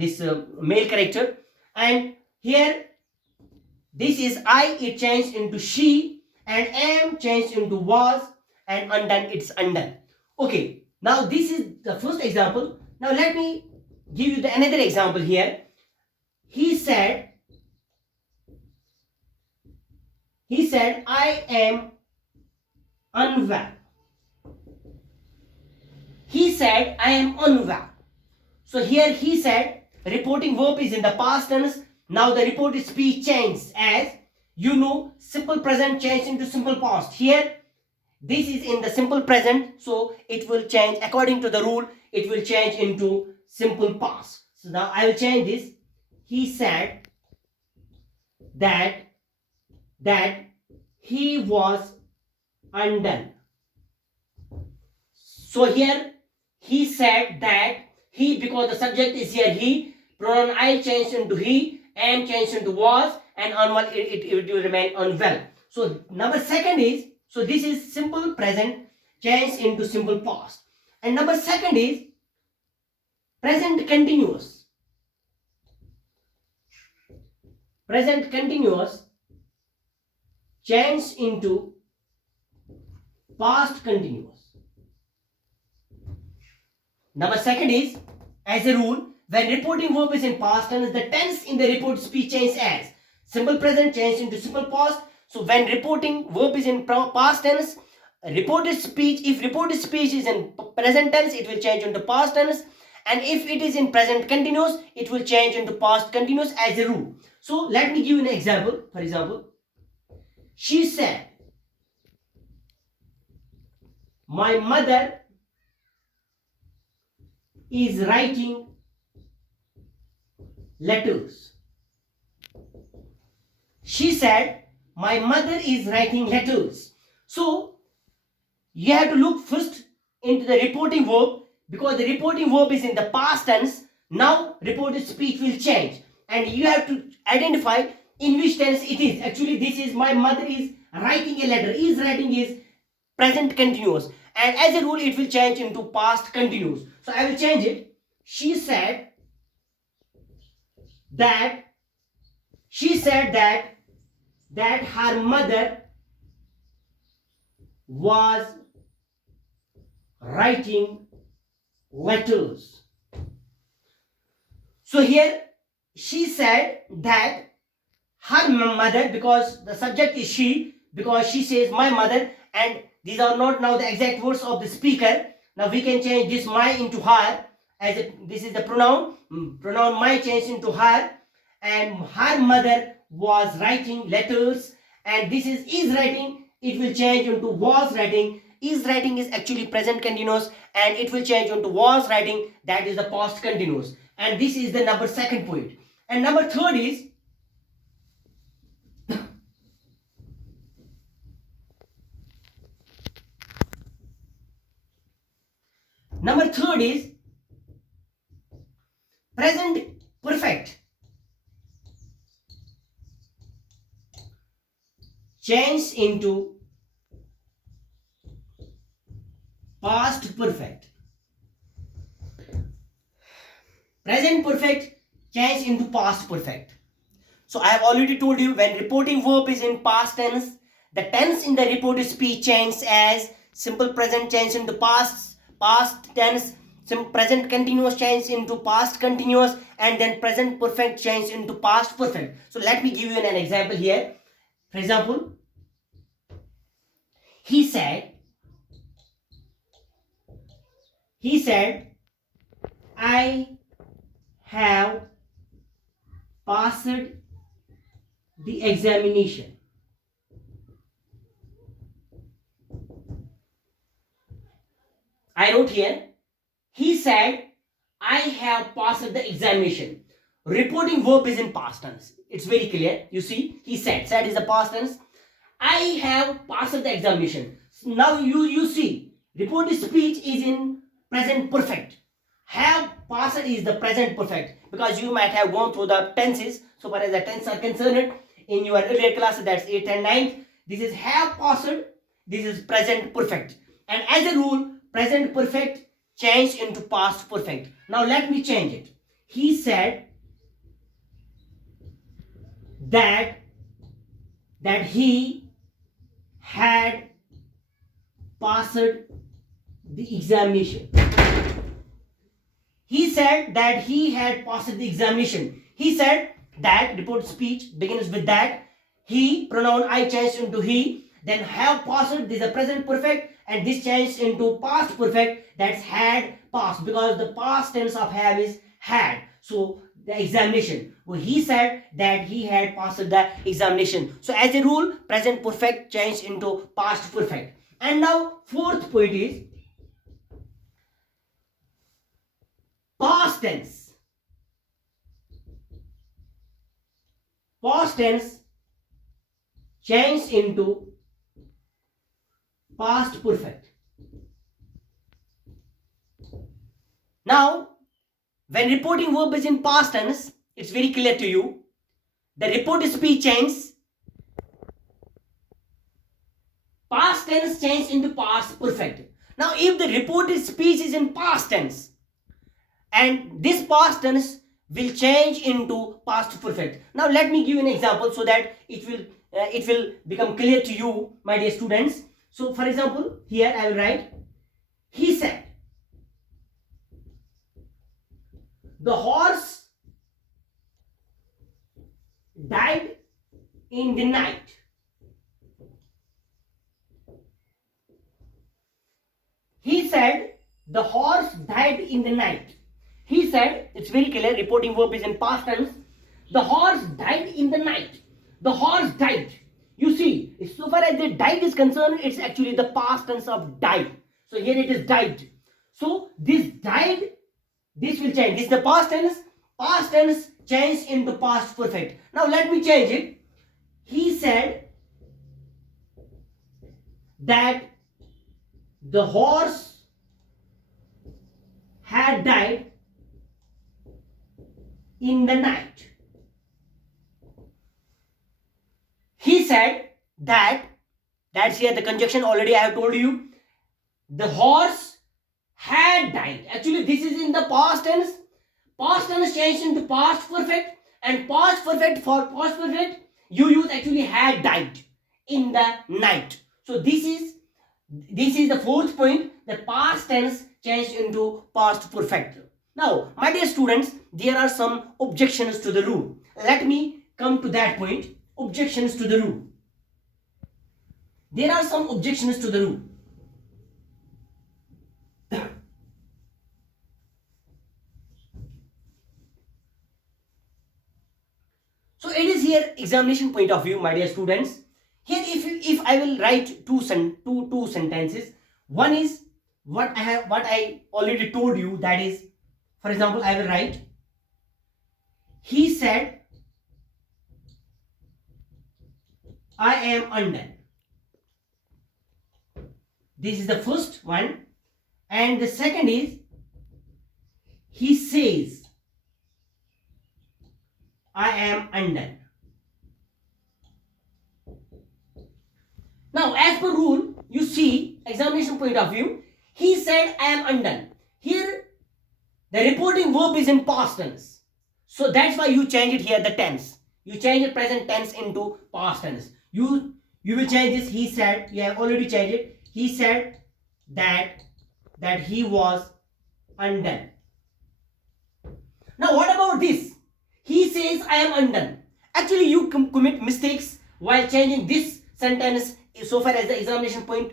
this male character, and here this is I, it changed into she, and am changed into was, and undone, it's undone. Okay, now this is the first example. Now let me give you another example here. He said I am unwell. He said I am unwell. So here he said, reporting verb is in the past tense. Now the reported speech changed as, simple present changed into simple past. Here this is in the simple present, so it will change according to the rule, it will change into simple past. So now I will change this. He said that he was undone. So here he said that he, because the subject is here he, pronoun I changed into he, am changed into was, and unwell, it will remain unwell. So number second is, so this is simple present changed into simple past. And number second is present continuous. Present continuous changed into past continuous. Number second is, as a rule, when reporting verb is in past tense, the tense in the reported speech changes as simple present changed into simple past. So when reporting verb is in past tense, reported speech, if reported speech is in present tense, it will change into past tense, and if it is in present continuous, it will change into past continuous as a rule. So let me give you an example. For example, she said, my mother is writing letters. She said, my mother is writing letters. So you have to look first into the reporting verb, because the reporting verb is in the past tense. Now reported speech will change, and you have to identify in which tense it is. Actually, this is my mother is writing a letter. Is writing is present continuous, and as a rule it will change into past continuous. So I will change it. She said that her mother was writing letters. So here she said that her mother, because the subject is she, because she says my mother, and these are not now the exact words of the speaker. Now we can change this my into her, as this is the pronoun my changed into her, and her mother was writing letters, and this is writing, it will change into was writing. Is writing is actually present continuous, and it will change into was writing, that is the past continuous. And this is the number second point. And number third is present perfect change into past perfect. Present perfect change into past perfect. So I have already told you, when reporting verb is in past tense, the tense in the reported speech changes as simple present change into past tense, present continuous change into past continuous, and then present perfect change into past perfect. So let me give you an example here. For example, he said I have passed the examination. I wrote here, he said I have passed the examination. Reporting verb is in past tense. It's very clear. You see, he said is the past tense. I have passed the examination. Now you see, reported speech is in present perfect. Have passed is the present perfect, because you might have gone through the tenses. So far as the tenses are concerned, in your earlier classes, that's 8th and 9th, this is have passed, this is present perfect. And as a rule, present perfect change into past perfect. Now let me change it. he said that he had passed the examination. He said that he had passed the examination. He said that, report speech begins with that. He, pronoun I changed into he, then have passed, this is a present perfect, and this changed into past perfect, that's had passed, because the past tense of have is had. So the examination. Well, he said that he had passed the examination. So as a rule, present perfect changed into past perfect. And now fourth point is past tense. Past tense changed into past perfect. Now, when reporting verb is in past tense, it's very clear to you. The reported speech changes. Past tense changed into past perfect. Now, if the reported speech is in past tense, and this past tense will change into past perfect. Now, let me give you an example so that it will become clear to you, my dear students. So, for example, here I will write, he said, the horse died in the night. He said, the horse died in the night. He said, it's very clear, reporting verb is in past tense. The horse died in the night. The horse died. You see, so far as the died is concerned, it's actually the past tense of died. So here it is died. So this died, this will change. This is the past tense. Past tense changed into past perfect. Now let me change it. He said that the horse had died in the night. He said that, that's here the conjunction already I have told you. The horse had died. Actually, this is in the past tense. Past tense changed into past perfect, and past perfect, for past perfect you use actually had died in the night. So this is the fourth point. The past tense changed into past perfect. Now, my dear students, there are some objections to the rule. Let me come to that point. Objections to the rule. There are some objections to the rule. So it is here examination point of view, my dear students. Here, if I will write two sentences, one is what I already told you, that is, for example, I will write, he said, I am undone. This is the first one. And the second is, he says, I am undone. Now, as per rule, you see, examination point of view, he said, I am undone. Here, the reporting verb is in past tense. So that's why you change it here, the tense. You change the present tense into past tense. You will change this, he said, you have already changed it. He said that he was undone. Now, what about this? He says, I am undone. Actually, you commit mistakes while changing this sentence so far as the examination point